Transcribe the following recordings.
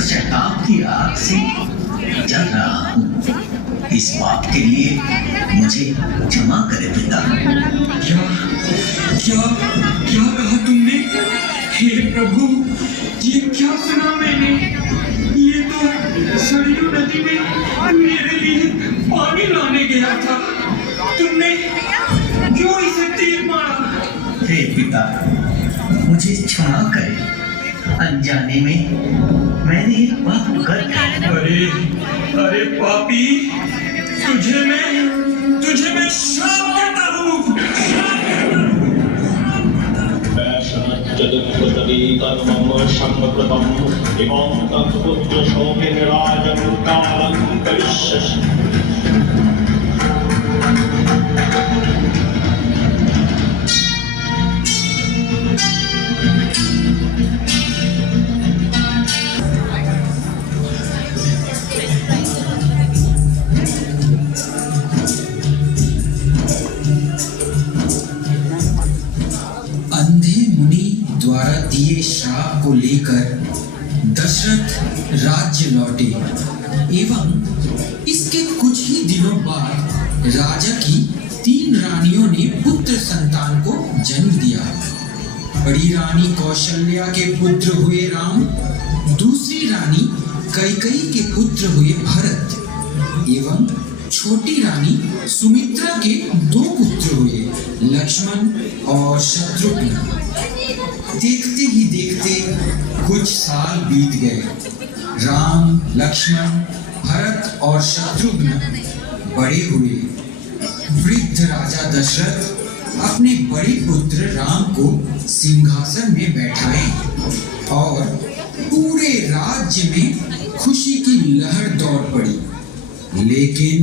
शताब्दी आग से जल रहा हूँ। इस बात के लिए मुझे क्षमा करे पिता। क्या क्या क्या कहा तुमने? हे प्रभु, ये क्या सुना मैंने? ये तो सरयू नदी में मेरे लिए पानी लाने गया था। तुमने क्यों इसे तीर मारा? हे पिता, मुझे क्षमा करे। अनजाने में मैंने एक पाप कर दिया। अरे पापी, तुझे मैं श्राप देता हूँ। चतुर्थतम शंभप्रतम एवं तत्पुत्र शोके राजं कालं करिष्यसि। द्वारा दिए श्राप को लेकर दशरथ राज्य लौटे एवं इसके कुछ ही दिनों बाद राजा की 3 रानियों ने पुत्र संतान को जन्म दिया। बड़ी रानी कौशल्या के पुत्र हुए राम, दूसरी रानी कैकेयी के पुत्र हुए भरत एवं छोटी रानी सुमित्रा के 2 पुत्र हुए, लक्ष्मण और शत्रुघ्न। देखते ही देखते कुछ साल बीत गए। राम, लक्ष्मण, भरत और शत्रुघ्न बड़े हुए। वृद्ध राजा दशरथ अपने बड़े पुत्र राम को सिंहासन में बैठाए और पूरे राज्य में खुशी की लहर दौड़ पड़ी। लेकिन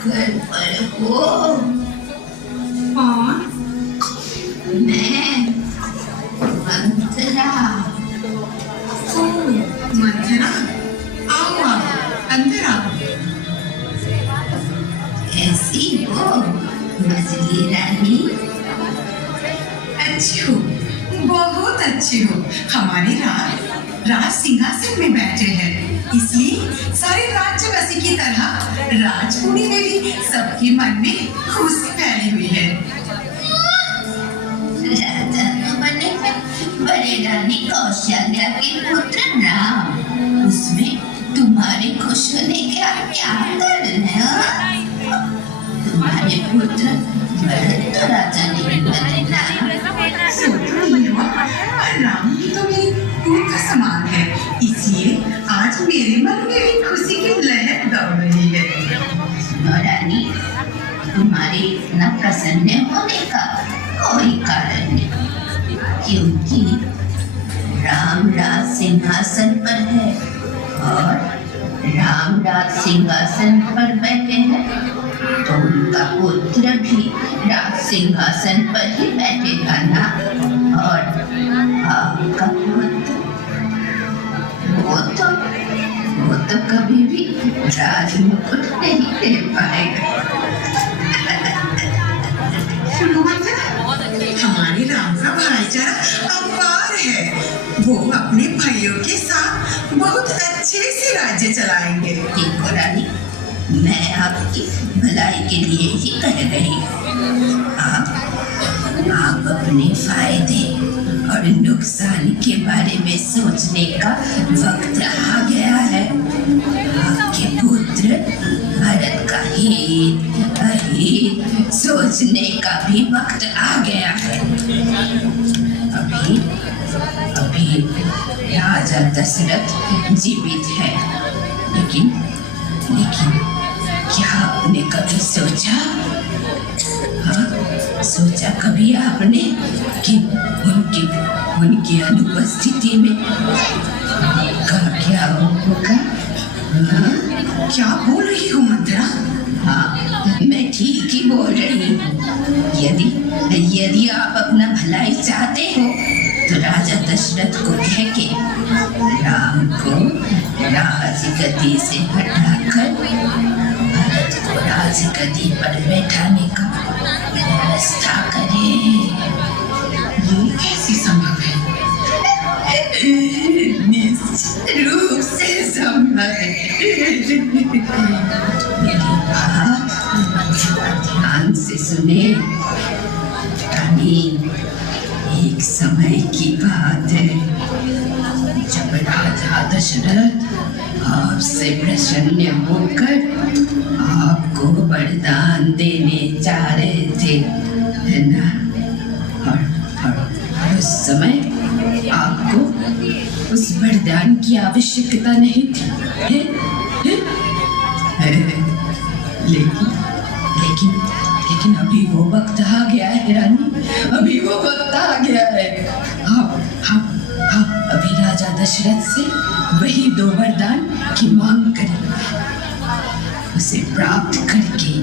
घर पर हो? कौन? मैं मंथरा। मंथरा, आओ अंदर आओ। ऐसी हो मछली रानी? अच्छी हो, बहुत अच्छी हो। हमारे राज सिंहासन में बैठे हैं, इसलिए सारे राज्यवासी की तरह राजकुड़ी में भी सबके मन में खुशी फैली हुई है। राजा तो बने बड़े रानी कौशल्या के पुत्र राम, उसमें तुम्हारे खुश होने का क्या कारण है? तुम्हारे पुत्र भरत तो राजा नहीं बने ना। राम भी तो मेरी पुत्र समान है, इसलिए आज मेरे मन में भी खुशी की लहर दौड़ रही है। रानी, तुम्हारे इतना प्रसन्न होने का कोई कारण नहीं, क्योंकि राम राज सिंहासन पर है और राम राज सिंहासन पर बैठे हैं तो उनका पुत्र भी राज सिंहासन पर ही बैठेगा ना। और आपका पुत्र वो तो कभी भी राजमुकुट नहीं ले पाएगा। हमारे राम का भाईचारा अपार है, वो अपने भाइयों के साथ बहुत अच्छे से राज्य चलाएंगे। देखो रानी, मैं आपकी भलाई के लिए ही कह रही हूँ। आप अपने फायदे और नुकसान के बारे में सोचने का वक्त आ गया है। आपके पुत्र भरत का हित अहित सोचने का भी वक्त आ गया है। अभी राजा दशरथ जीवित है, लेकिन क्या आपने कभी सोचा कभी आपने कि उनकी अनुपस्थिति में क्या होगा? क्या बोल रही हो मंथरा? हाँ, मैं ठीक ही बोल रही हूँ। यदि यदि आप अपना भलाई चाहते हो तो राजा दशरथ को कह के राम को राजगद्दी से हटाकर भरत को राजगद्दी पर बैठाने का व्यवस्था करें। ये कैसे संभव है? निश्चित रूप से संभव है। मेरी बात ध्यान से सुने रानी। एक समय की बात है जब राजा दशरथ आपसे प्रसन्न होकर आपको वरदान देने जा रहे थे, है ना? और उस समय आपको उस वरदान की आवश्यकता नहीं थी, है? लेकिन अभी वो वक्त आ गया है रानी, अभी वो वक्त आ गया है। आप अभी राजा दशरथ से वही 2 वरदान की मांग करें। उसे प्राप्त करके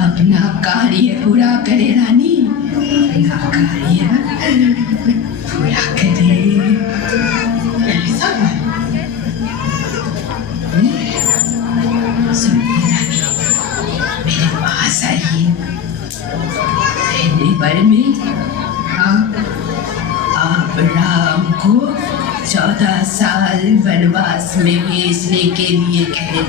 अपना कार्य पूरा करे रानी, अपना कार्य पूरा करे। ऐसा सुनिए रानी, मेरे पास आइए। पहले बार में आप राम को 14 साल वनवास में भेजने के लिए कहे।